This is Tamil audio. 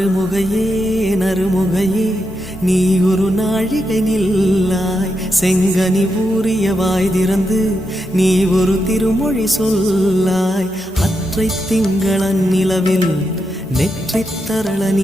அருமுகையே நறுமுகையே நீ ஒரு நாழிகை நில்லாய் செங்கனி ஊறிய வாய் திறந்து நீ ஒரு திருமொழி சொல்லாய் அற்றை திங்களன் நிலவில் நெற்றித் தரள